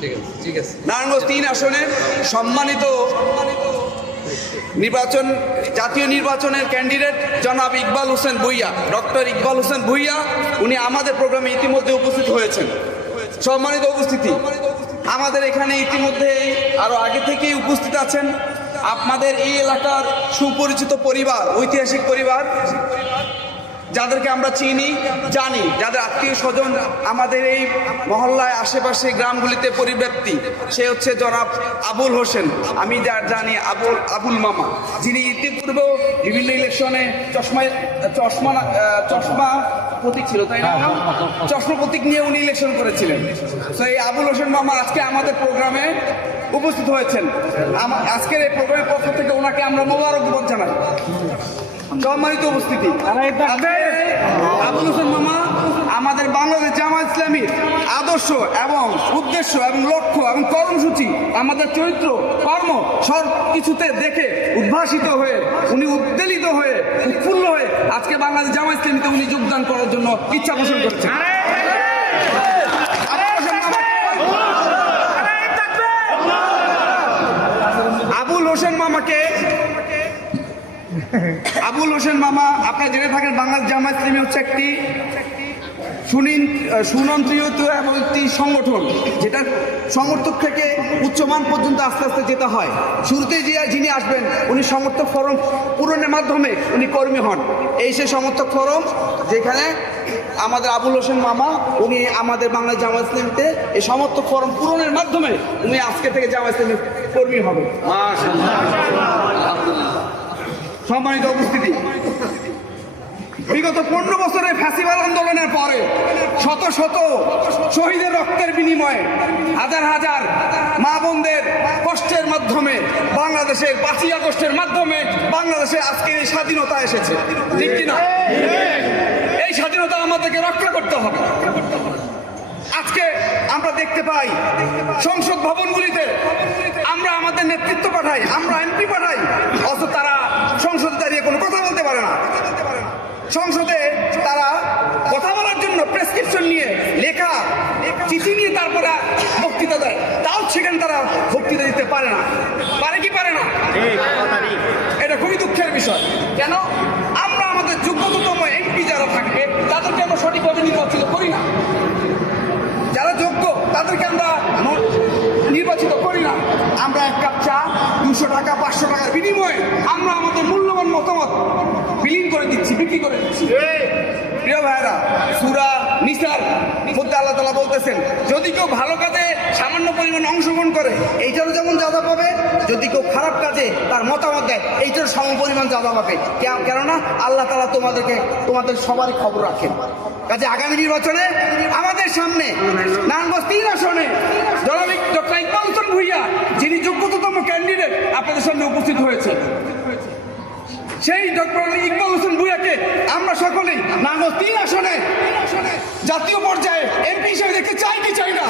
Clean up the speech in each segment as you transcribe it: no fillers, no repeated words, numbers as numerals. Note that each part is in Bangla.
নারায়ণগঞ্জ ৩ আসনের সম্মানিত জাতীয় নির্বাচনের ক্যান্ডিডেট জনাব ইকবাল হোসেন ভূঁইয়া, ডক্টর ইকবাল হোসেন ভূঁইয়া, উনি আমাদের প্রোগ্রামে ইতিমধ্যে উপস্থিত হয়েছেন। সম্মানিত উপস্থিতি, আমাদের এখানে ইতিমধ্যে আরও আগে থেকেই উপস্থিত আছেন আপনাদের এই এলাকার সুপরিচিত পরিবার, ঐতিহাসিক পরিবার, যাদেরকে আমরা চিনি জানি, যাদের আত্মীয় স্বজন আমাদের এই মহল্লায় আশেপাশে গ্রামগুলিতে পরিব্যাপ্তি, সে হচ্ছে জনাব আবুল হোসেন, আমি জানি আবুল মামা, যিনি ইতিপূর্বেও বিভিন্ন ইলেকশনে চশমা প্রতীক ছিল, তাই না? চশমা প্রতীক নিয়ে উনি ইলেকশন করেছিলেন। তো এই আবুল হোসেন মামা আজকে আমাদের প্রোগ্রামে উপস্থিত হয়েছেন। আজকের এই প্রোগ্রামের পক্ষ থেকে ওনাকে আমরা মোবারকবাদ জানাই। সম্মানিত উপস্থিতি, আবুল হোসেন মামা আমাদের বাংলাদেশ জামায়াত ইসলামীর আদর্শ এবং উদ্দেশ্য এবং লক্ষ্য এবং কর্মসূচি, আমাদের চরিত্র কর্ম সব কিছুতে দেখে উদ্ভাসিত হয়ে, উনি উদ্বেলিত হয়ে, উৎফুল্ল হয়ে আজকে বাংলাদেশ জামায়াত ইসলামীতে উনি যোগদান করার জন্য ইচ্ছা পোষণ করেছেন। আবুল হোসেন মামা আপনারা জেনে থাকেন, বাংলাদেশ জামায়াত ইসলামী হচ্ছে একটি সুনিয়ন্ত্রিত এবং একটি সংগঠন, যেটা সমর্থক থেকে উচ্চমান পর্যন্ত আস্তে আস্তে যেতে হয়। শুরুতে যিনি আসবেন উনি সমর্থক ফরম পূরণের মাধ্যমে উনি কর্মী হন। এই সেই সমর্থক ফরম, যেখানে আমাদের আবুল হোসেন মামা উনি আমাদের বাংলাদেশ জামায়াত ইসলামীতে এই সমর্থক ফরম পূরণের মাধ্যমে উনি আজকে থেকে জামায়াত ইসলামীর কর্মী হবে। সম্মানিত উপস্থিতি, বিগত 15 বছরের ফ্যাসিবাদ আন্দোলনের পরে শত শত শহীদের রক্তের বিনিময়ে, হাজার হাজার মা বোনদের কষ্টের মাধ্যমে, বাংলাদেশের 5ই আগস্টের মাধ্যমে বাংলাদেশে আজকে এই স্বাধীনতা এসেছে, ঠিক কিনা? এই স্বাধীনতা আমাদেরকে রক্ষা করতে হবে। আজকে আমরা দেখতে পাই সংসদ ভবনগুলিতে আমরা আমাদের নেতৃত্ব পাঠাই, আমরা এমপি পাঠাই, অথচ তারা সংসদে দাঁড়িয়ে কোনো কথা বলতে পারে না। সংসদে তারা কথা বলার জন্য প্রেসক্রিপশন নিয়ে, লেখা চিঠি নিয়ে তারপরে বক্তৃতা দেয়, তাও সেখানে তারা বক্তৃতা দিতে পারে না। পারে কি পারে না? এটা খুবই দুঃখের বিষয়। কেন? আমরা আমাদের যোগ্যতম এমপি যারা থাকবে তাদেরকে আমরা সঠিকভাবে নির্বাচিত করি না। যারা যোগ্য তাদেরকে আমরা নির্বাচিত করি না। আমরা 1 কাপ চা 200 টাকা 500 টাকার বিনিময়ে আমরা আমাদের মূল্যবান মতামত বিলীন করে দিচ্ছি, বিক্রি করে দিচ্ছি। প্রিয় ভাইরা, সূরা নিসার মধ্যে আল্লাহ তাআলা বলতেছেন, যদি কেউ ভালো কাজে সামান্য পরিমাণ অংশগ্রহণ করে এইটারও যেমন যাদা পাবে, যদি কেউ খারাপ কাজে তার মতামত দেয় এইটার সম পরিমাণ যাদা পাবে। কেননা আল্লাহ তাআলা তোমাদের সবারই খবর রাখেন। কাজে আগামী নির্বাচনে আমাদের সামনে নারায়ণগঞ্জ 3 আসনে জনাব ডক্টর ইকবাল হোসেন ভূঁইয়া, যিনি যোগ্যতম ক্যান্ডিডেট, আপনাদের সামনে উপস্থিত হয়েছে। সেই ডক্টর ইকবাল হোসেন ভূঁইয়াকে আমরা সকলেই নারায়ণগঞ্জ 3 আসনে জাতীয় পর্যায়ে এমপি হিসেবে দেখতে চাই কি চাই না?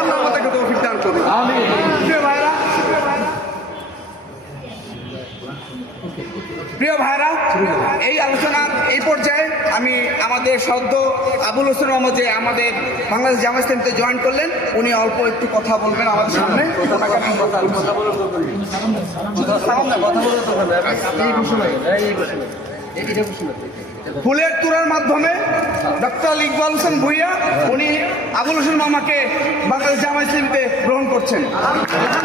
আল্লাহ আমাদেরকে তৌফিক দান করুন। প্রিয় ভাইরা, এই আলোচনার এই পর্যায়ে আমি আমাদের সদ্য আবুল হোসেন মামা যে আমাদের বাংলাদেশ জামায়াত ইসলামীতে জয়েন করলেন, উনি অল্প একটু কথা বলবেন আমাদের সামনে। ফুলের তোড়ার মাধ্যমে ডক্টর ইকবাল হোসেন ভূঁইয়া উনি আবুল হোসেন মামাকে বাংলাদেশ জামায়াত ইসলামীতে গ্রহণ করছেন।